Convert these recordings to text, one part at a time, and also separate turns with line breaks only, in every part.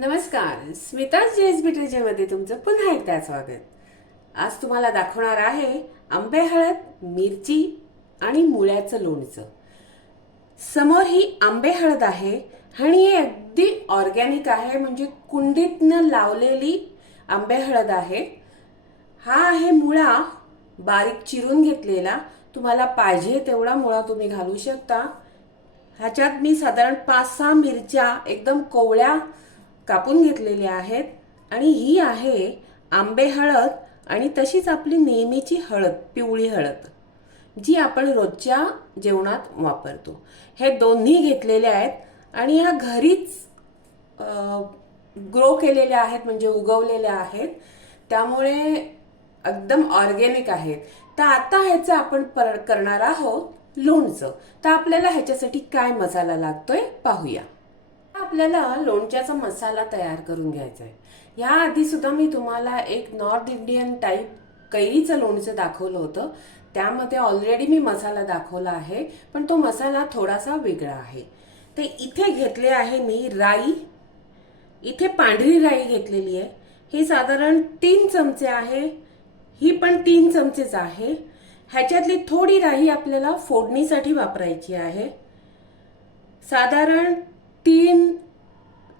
नमस्कार. स्मिताज जेएस तुमचं पुन्हा एकदा स्वागत. आज तुम्हाला दाखवणार आहे आंबे हळद मिरची आणि मुळ्याचं लोणचं. समोर ही आंबे हळद आहे आणि ही अगदी ऑर्गॅनिक आहे म्हणजे कुंडीतनं लावलेली आंबे हळद आहे. हा आहे मुळा बारीक चिरून घेतलेला. तुम्हाला पाहिजे तेवढा मुळा तुम्ही घालू शकता. ह्याच्यात मी साधारण पाच सहा मिरच्या एकदम कोवळ्या कापून घेतलेली आहेत आणि ही आहे आंबे हळद आणि तशीच आपली नेहमीची हळद पिवळी हळद जी आपण रोजच्या जेवणात वापरतो. हे दोन्ही घेतलेले आहेत आणि ह्या घरीच ग्रो केलेल्या आहेत म्हणजे उगवलेल्या आहेत. त्यामुळे एकदम ऑर्गेनिक आहेत. तर आता ह्याचं आपण पर करणार आहोत लोणचं. तर आपल्याला ह्याच्यासाठी काय मसाला लागतोय पाहूया. आपल्याला लोणच्याचा मसाला तयार करून घ्यायचा आहे याआधी सुद्धा मी तुम्हाला एक नॉर्थ इंडियन टाईप कैरीचं लोणचं दाखवलं होतं. त्यामध्ये ऑलरेडी मी मसाला दाखवला आहे पण तो मसाला थोडासा वेगळा आहे. ते इथे घेतले आहे मी राई. इथे पांढरी राई घेतलेली आहे. ही साधारण तीन चमचे आहे. ही पण तीन चमचेच आहे. ह्याच्यातली थोडी राई आपल्याला फोडणीसाठी वापरायची आहे. साधारण तीन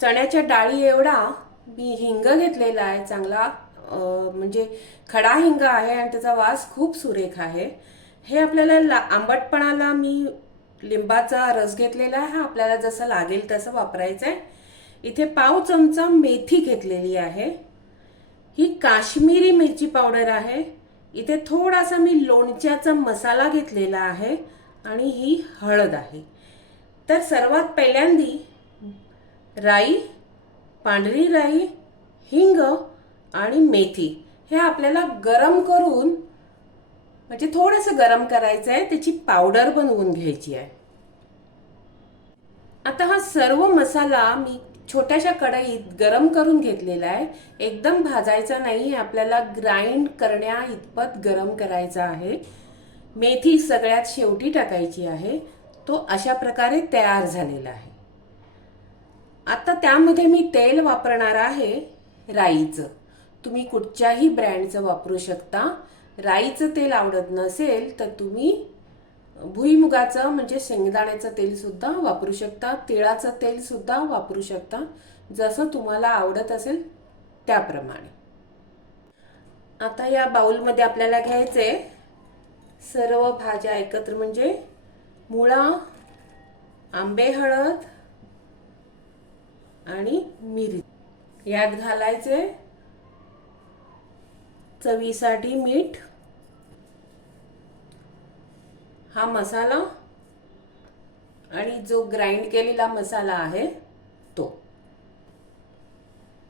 चण्याच्या डाळी एवढा मी हिंग घेतलेला आहे चांगला म्हणजे खडा हिंग आहे आणि त्याचा वास खूप सुरेख आहे. हे आपल्याला ला- आंबटपणाला मी लिंबाचा रस घेतलेला आहे हा आपल्याला जसं लागेल तसं वापरायचं आहे. इथे पाव चमचा मेथी घेतलेली आहे. ही काश्मीरी मिरची पावडर आहे. इथे थोडासा मी लोणच्याचा मसाला घेतलेला आहे आणि ही हळद आहे. तर सर्वात पहिल्यांदी राई पांढरी राई हिंग आणि मेथी हे आपल्याला गरम करून म्हणजे थोडंसं गरम करायचं आहे त्याची पावडर बनवून घ्यायची आहे. आता हा सर्व मसाला मी छोट्याशा कढईत गरम करून घेतलेला आहे. एकदम भाजायचा नाही आपल्याला ग्राइंड करण्या इतपत गरम करायचा आहे. मेथी सगळ्यात शेवटी टाकायची आहे. तो अशा प्रकारे तयार झालेला आहे. आता त्यामध्ये मी तेल वापरणार आहे राईचं. तुम्ही कुठच्याही ब्रँडचं वापरू शकता. राईचं तेल आवडत नसेल तर तुम्ही भुईमुगाचं म्हणजे शेंगदाण्याचं तेलसुद्धा वापरू शकता. तिळाचं तेलसुद्धा वापरू शकता. जसं तुम्हाला आवडत असेल त्याप्रमाणे. आता या बाउलमध्ये आपल्याला घ्यायचे सर्व भाज्या एकत्र म्हणजे मुळा आंबे हळद आणि मिरी. यात घालायचे चवीसाठी मीठ हा मसाला आणि जो ग्राइंड केलेला मसाला आहे तो.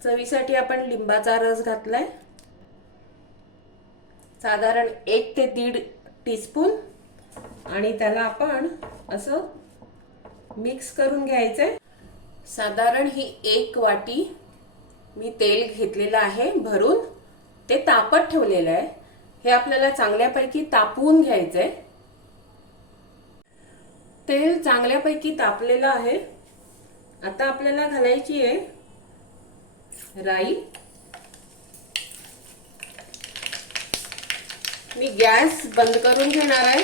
चवीसाठी आपण लिंबाचा रस घातलाय. साधारण एक ते दीड टीस्पून आणि त्याला आपण असं मिक्स करून घ्यायचंय. साधारण ही एक वाटी मी तेल घेतलेलं आहे भरून. ते तापत ठेवलेलं आहे. हे आपल्याला चांगल्यापैकी तापवून घ्यायचं आहे तेल चांगल्यापैकी तापलेलं आहे. आता आपल्याला घालायची आहे राई. मी गॅस बंद करून घेणार आहे.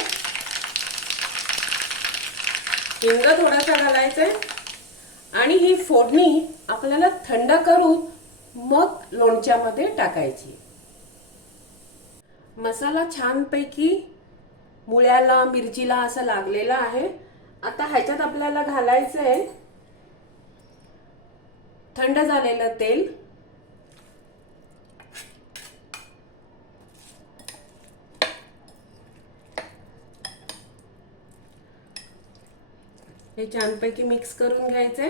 हिंग थोडासा घालायचा आहे आणि ही फोडणी आपल्याला थंड करून मग लोणच्यामध्ये टाकायची. मसाला छानपैकी मुळ्याला मिरचीला असं लागलेला आहे. आता ह्याच्यात आपल्याला घालायचं आहे थंड झालेलं तेल. हे छानपैकी मिक्स करून घ्यायचे.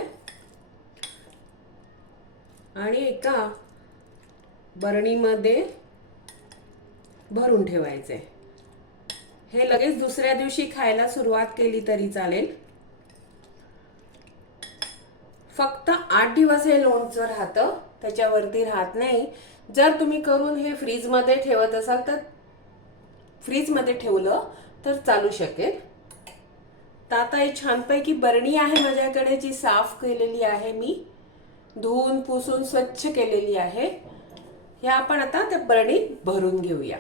आणि एका बरणीमध्ये भरून ठेवायचे. हे लगेच दुसऱ्या दिवशी खायला सुरुवात केली तरी चालेल. फक्त आठ दिवस हे लोणचं राहतं त्याच्यावरती राहत नाही. जर तुम्ही करून हे फ्रीजमध्ये ठेवत असाल तर फ्रीजमध्ये ठेवलं तर चालू शकेल. तर आता ही छानपैकी बरणी आहे माझ्याकडे जी साफ केलेली आहे मी. धुवून पुसून स्वच्छ केलेली आहे. ह्या आपण आता त्या बरणीत भरून घेऊया.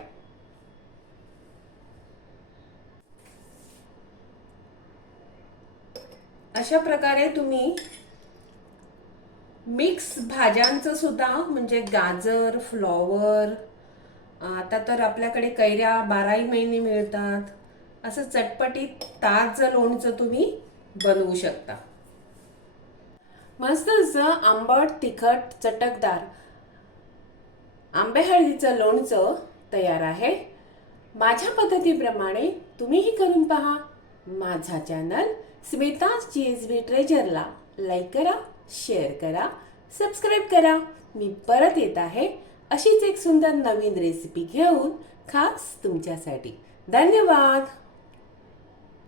अशा प्रकारे तुम्ही मिक्स भाज्यांचं सुद्धा म्हणजे गाजर फ्लॉवर आता तर आपल्याकडे कैऱ्या बाराही महिने मिळतात. असं चटपटीत ताजं लोणचं तुम्ही बनवू शकता. मस्त असं आंबट तिखट चटकदार आंबे हळदीचं लोणचं तयार आहे. माझ्या पद्धतीप्रमाणे तुम्हीही करून पहा. माझा चॅनल स्मिता चीज बी ट्रेजरला लाईक करा शेअर करा सबस्क्राईब करा. मी परत येत आहे अशीच एक सुंदर नवीन रेसिपी घेऊन खास तुमच्यासाठी. धन्यवाद!